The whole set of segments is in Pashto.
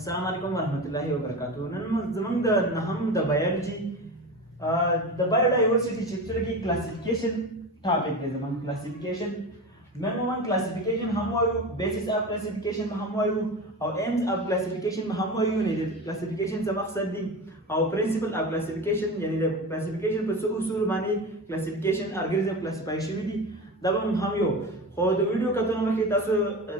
السلام علیکم ورحمۃ اللہ وبرکاتہ نن زمونږ د نهم د بایولوژي د بایوډایورسټي چپټر کې کلاسیفیکیشن ټاپک دی زمونږ کلاسیفیکیشن مینومن کلاسیفیکیشن هم وایو بیسس اف کلاسیفیکیشن هم وایو او ایمز اف کلاسیفیکیشن هم وایو نه د کلاسیفیکیشن څه مقصد دی او پرنسپل اف کلاسیفیکیشن یعنی د کلاسیفیکیشن په څه اصول باندې کلاسیفیکیشن ارګانیزم کلاسیفای شوی دي دا به هم یو خو د ویډیو کتنه مخکې تاسو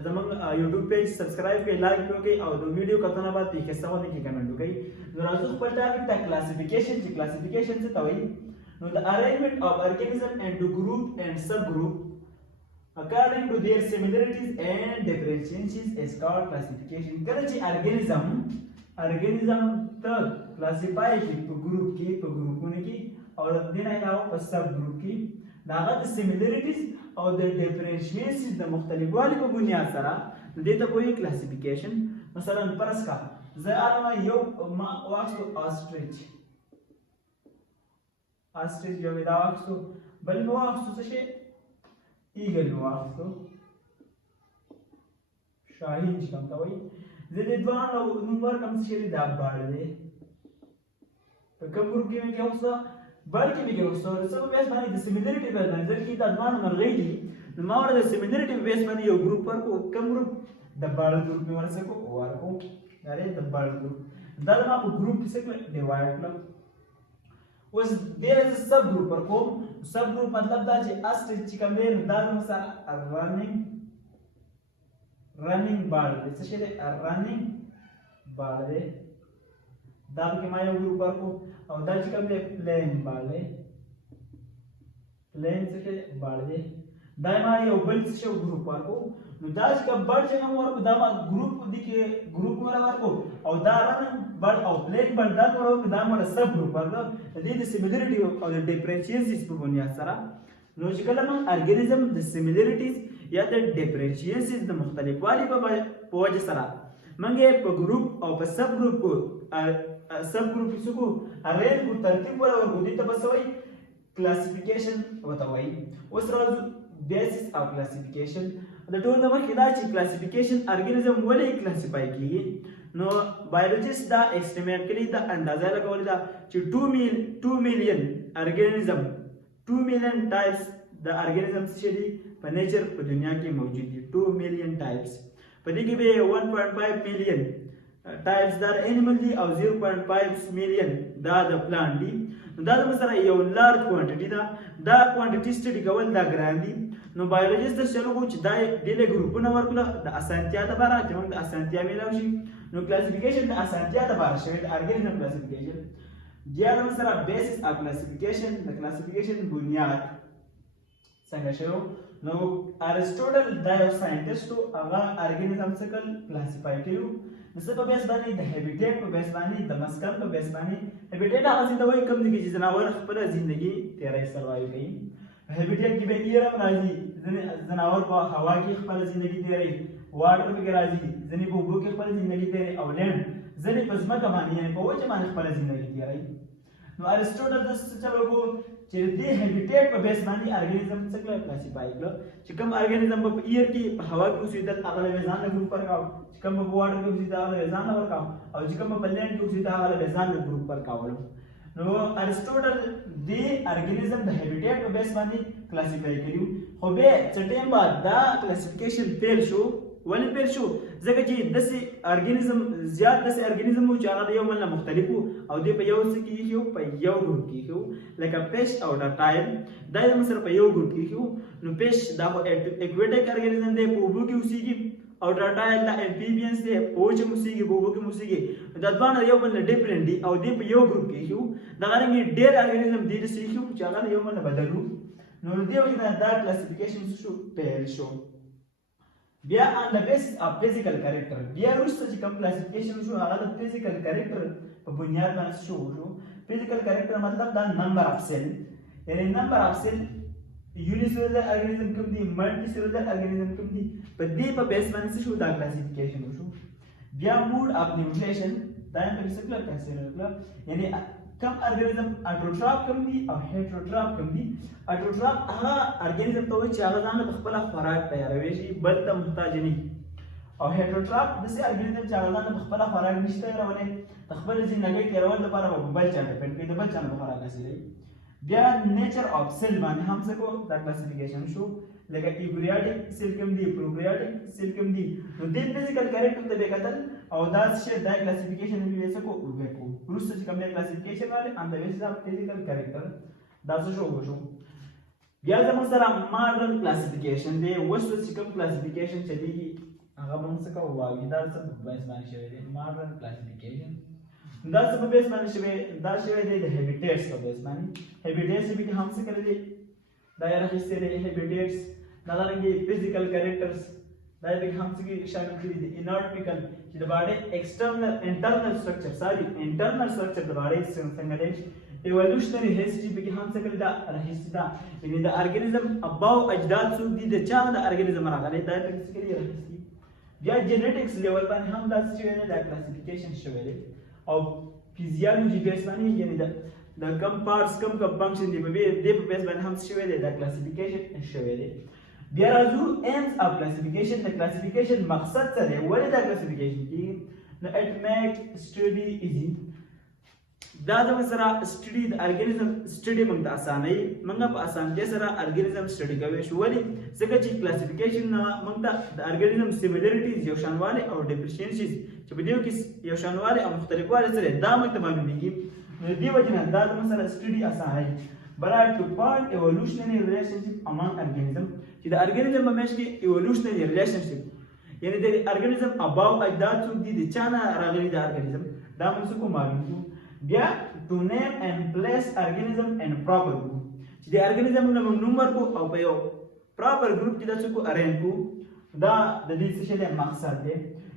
زموږ یوټیوب پیج سبسکرایب کړئ لایک کړئ او د ویډیو کتنه بعد په حصہ باندې کې کمنټ وکړئ نو راځو خپل ټاپک ته کلاسیفیکیشن چې کلاسیفیکیشن څه ته وایي نو د ارینجمنٹ اف ارګانیزم انټو ګروپ اینڈ سب ګروپ according to their similarities and differentiations is called classification کله چې ارګانیزم ته کلاسیفای شي په ګروپ کې په ګروپونو کې او د دې نه علاوه په سب ګروپ کې داغه د سیمیلریټیز او د ډیفرنشیشنز د مختلفوالي په بنیاد سره دې ته کوئی کلاسیفیکیشن مثلا فرض کا زه اړه یو ما واخستو آستریچ یو دا واخستو بل نو واخستو څه شي ایګل واخستو شاهین چې کوم ته وایي زه دې دوه نمبر کوم څه شي دا باړ دی په کوم ګروپ کې مې کې اوسه بلکې به ګوستو سبب بیس باندې د سیمیلریټي بیس باندې ځکه دا دوه مرغۍ دي نو ما ورته د سیمیلریټي بیس باندې یو ګروپ ورکو کوم ګروپ د باړ ګروپ مې ورکو دا لري د باړ ګروپ دا ما په ګروپ کې څه ډیوایډ کړم اوس ډیر از سب ګروپ ورکو سب ګروپ مطلب دا چې اصل چې کوم دی دا مثلا رننګ باړ دی څه شي دی رننګ باړ دی دا کې ما یو ګروپ ورکو او دا چې کوم دی پلین باړ پلین څه باړ دی دا ما یو بل څه ګروپ ورکو نو دا چې کوم باړ چې موږ ورکو دا ما ګروپ دي کې ګروپ ورکو او دا رننګ باړ او پلین باړ دا ورکو دا موږ سب ګروپ ورکو د دې د سیمیلریټي او د ډیفرنشیشنز په بنیاد سره نو چې کله موږ ارګانیزم د سیمیلریټیز یا د ډیفرنشیشنز د مختلفوالي په وجه سره موږ په ګروپ او په سب ګروپ کو سب ګروپ څه کو ارین کو ترتیب ولا ورکو دي ته بس وای کلاسیفیکیشن وته وای اوس راځو بیسس اف کلاسیفیکیشن د ټول د مخکې دا چې کلاسیفیکیشن ارګانیزم ولې کلاسیفای کیږي نو بایولوژیست دا اسټیمیټ کړي دا اندازه لګولې دا چې 2 میلیون ارګانیزم 2 میلیون ټایپس د ارګانیزم څه دي په نیچر په دنیا کې موجود دي 2 میلیون ټایپس په دې کې به 1.5 میلیون ټایپس دا انیمل دي او 0.5 میلیون دا د پلانټ دي دا د مثلا یو لارج کوانټیټي دا کوانټیټي سټډي کول دا ګران دي نو بایولوژیست چلو کو چې دا ډېر ګروپونه ورکړه د اسانتیا لپاره چې موږ د اسانتیا میلاو شي نو کلاسیفیکیشن د اسانتیا لپاره شوی د ارګانیزم کلاسیفیکیشن بیا د مثلا بیسس اف کلاسیفیکیشن د کلاسیفیکیشن بنیاد څنګه شو نو ارسطوټل دا یو ساينټیسټ هغه ارګانیزم څخه کلاسیفای کړو مثلا په بیس باندې د هابیټیټ په بیس باندې د مسکن په بیس باندې هابیټیټ هغه څه وایي کوم دي چې جناور خپل ژوندۍ تیرای سروایو کوي هابیټیټ کې به ایرم راځي جناور په هوا کې خپل ژوندۍ تیرای واټر کې راځي ځنې په اوبو کې خپل ژوندۍ تیرای او لند ځنې په ځمکه باندې یعنی په وجه باندې خپل ژوندۍ تیرای نو ارسطوټل د څه چلو کو چې د هابیټیټ په بیس باندې ارګانیزم څنګه کلاسیفای کړو چې کوم ارګانیزم په ایر کې په هوا کې اوسېدل هغه له ځان له ګروپ پر کاو چې کوم په واټر کې اوسېدل هغه له ځان له ورکاو او چې کوم په لینډ کې اوسېدل هغه له ځان له ګروپ پر کاول نو ارسطوټل د ارګانیزم د هابیټیټ په بیس باندې کلاسیفای کړو خو به څټیم بعد دا کلاسیفیکیشن فیل شو ولې فیل شو ځکه چې داسې ارګانیزم زیات داسې ارګانیزم وو چې هغه یو بل نه مختلف وو او دوی په یو څه کې ایښي وو په یو ګروپ کې ایښي وو لکه پیش او ډاټایل دا یې مثلا په یو ګروپ کې ایښي وو نو پیش دا خو ایکویټیک ارګانیزم دی په اوبو کې اوسېږي او ډاټایل دا امفیبینس دی په اوبو کې اوسېږي په اوبو کې اوسېږي دا دواړه یو بل نه ډیفرنټ دي او دوی په یو ګروپ کې ایښي وو دغه رنګې ډېر ارګانیزم دې داسې ایښي وو چې هغه یو بل نه بدل وو نو دې وجې نه دا کلاسیفیکیشن شو پیل شو بیا on the basis of physical character بیا وروسته چې کوم کلاسیفیکیشن شو هغه د فزیکل کریکټر په بنیاد باندې شو فزیکل کریکټر مطلب دا نمبر اف سیل یعنی نمبر اف سیل یونیسیلولر ارګانیزم کوم دي ملټي سیلولر ارګانیزم کوم دي په دې په بیس باندې شو دا کلاسیفیکیشن شو بیا موډ اف نیوټریشن دا هم په څه کلاسیفیکیشن یعنی کم ارګانیزم اټروټراف کوم دي او هیټروټراف کوم دي اټروټراف هغه ارګانیزم ته وایي چې هغه ځان په خپل خوراک تیاروي شي بل ته محتاج نه او هیټروټراف داسې ارګانیزم چې هغه ځان په خپله خوراک نشي تیرولی د خپلې زندګۍ تیرولو لپاره به بل چا ډیپینډ کوي د بل چا نه به خوراک حاصلوي. بیا نیچر اف سیل باندې هم څه کوو دا کلاسیفیکیشن شو لکه ایوکریاټک سیل کوم دي پروکریاټک سیل کوم دي نو دې فزیکل کریکټر ته به کتل او دا څه دا کلاسیفیکیشن به څه کوو وروسته چې کوم کلاسیفیکیشن والے ان د بیسس اف فزیکل کریکټر دا څه شو. بیا زموږ سره ماډرن کلاسیفیکیشن دی. اوس چې کوم کلاسیفیکیشن چلیږي هغه به موږ څه کوو واګي دا څه په بیس باندې شوی دی ماډرن کلاسیفیکیشن دا څه په بیس باندې شوی دا شوی دی د هیبیټیټس په بیس باندې. هیبیټیټس به هم څه کړی دی دا یې راخیستې دی هیبیټیټس دا رنګه فزیکل کریکټرز دا به هم څه شامل کړي دي اناټمیکل چې د باډي ایکسټرنل انټرنل سټرکچر انټرنل سټرکچر د باډي څنګه دی. ایوولوشنری هیستوري به هم څه کړی دا راخیستې ده یعنی د ارګانیزم اباو اجداد څوک دي د چا د ارګانیزم راغلي دا به څه کړي راخیستې. بیا جینیټکس لیول باندې هم دا څه شوی دی دا کلاسیفیکیشن شوی دی او فزیولوژي بیس باندې یعنی د کم پارټس کم فنکشن دی په دې په بیس باندې هم څه شوی دی دا کلاسیفیکیشن شوی دی. بیا راځو ایمز اف کلاسیفیکیشن د کلاسیفیکیشن مقصد څه دی ولې دا کلاسیفیکیشن کیږي نو اټ میک سټډي ایزی دا د سره سټډي د ارګانیزم سټډي موږ ته اسانه موږ په اسانتیا سره ارګانیزم سټډي کوي شو ولې ځکه چې کلاسیفیکیشن موږ ته د ارګانیزم سیمیلریټیز یو شانواله او ډیفیشنسیز چې په دې کې یو شانواله او مختلفواله سره دا موږ ته معلومیږي نو دې وجه نه دا د سره سټډي اسانه but to find evolutionary relationship among organism چې د ارګانیزم په منځ کې evolutionary relationship یعنی د ارګانیزم اباو اجداد څوک دي د چا نه راغلي د ارګانیزم دا موږ څه معلومو. بیا to name and place organism and proper group چې د ارګانیزم نوم ورکو او په یو proper group کې د څه کو ارینج کو دا د دې څه د مقصد دی.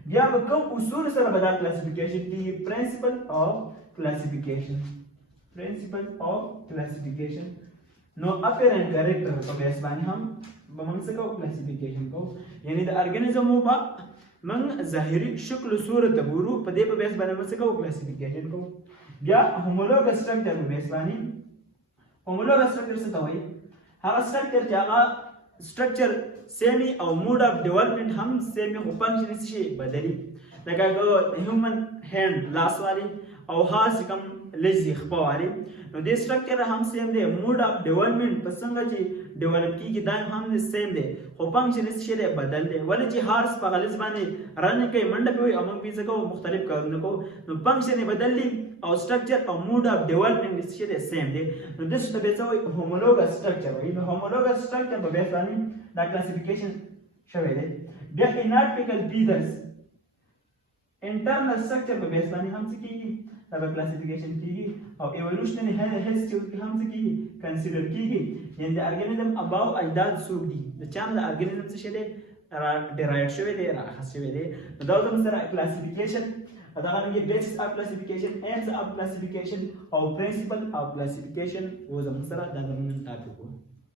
بیا په کوم اصول سره به دا کلاسیفیکیشن دی principle of classification نو apparent character په بیس باندې هم به موږ څه کوو کلاسیفیکیشن کوو یعنی د ارګانیزم مو موږ ظاهري شکل صورت ګورو په دې په بیس باندې موږ څه کوو کلاسیفیکیشن کوو. بیا هومولوګس سټرکچر په بیس باندې هومولوګس سټرکچر څه ته وایي هغه سټرکچر چې هغه سټرکچر سیمي او موډ اف ډیولپمنٹ هم سیمي خو فنکشن شي بدلی لکه هیومن هاند لاس والی او هاس کم لږ خپه والی نو دې سټرکچر هم سیم دی موډ اف ډیولپمنٹ په څنګه چې ډیولپ کیږي دا هم سیم دی خو فنکشن شي دی بدل دی ولې چې هارس په غلط باندې رن کوي منډه کوي او موږ به څه کوو مختلف کارونه کوو نو فنکشن بدل دی او سټرکچر او موډ اف ډیولپمنٹ شي دی سیم دی نو دې څه به څه وایي هومولوګس سټرکچر وایي نو هومولوګس سټرکچر په بیس باندې دا کلاسیفیکیشن شوی دی. بیا اناټمیکل فیچرز انټرنل سټرکچر په بیس باندې هم څه کیږي دا به کلاسیفیکیشن کیږي او ایوولوشنری هیستوري هم څه کیږي کنسیډر کیږي یعنی د ارګانیزم اباو اجداد څوک دي د چا د ارګانیزم څه شی دی ډیرایو شوی دی راخص شوی دی نو دا زموږ سره کلاسیفیکیشن دا غواړي بیسس اف کلاسیفیکیشن ایمز اف کلاسیفیکیشن او پرنسپل اف کلاسیفیکیشن و زموږ سره دا زموږ ټاپک